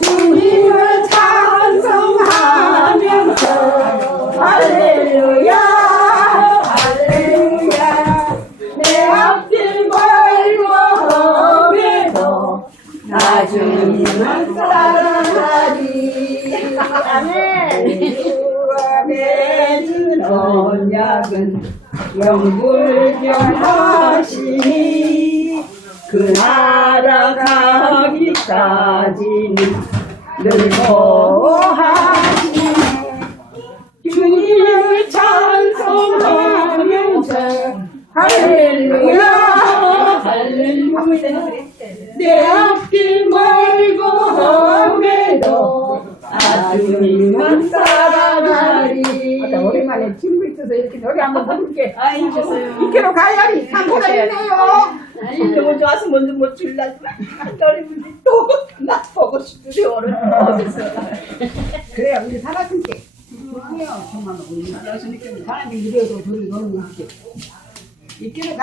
주님을 찬송하면서 할렐루야 할렐루야. 내 앞길 멀고 험해도 나 주님을 사랑하리. 주와 맺은 언약은 영불변하시니 그 나라 가기까지는 늘 보하시네. 주님을 찬송하면서 할렐루야. 할렐루야. 내 앞길 멀고 험해도 아 주님만 사랑하리. 아, 오랜만에 친구 있어서 이렇게 노래 한번 부를게. 아. 이렇게로 가야리. 상고가 있네요 너무 좋아서 먼저 못 줄라지만 너희 분이 또나 보고 싶으세요 어디서. 그래야 우리 살았으니까 좋아요 정말 우리 사람이 이래도 저리 너무 이렇게 이렇게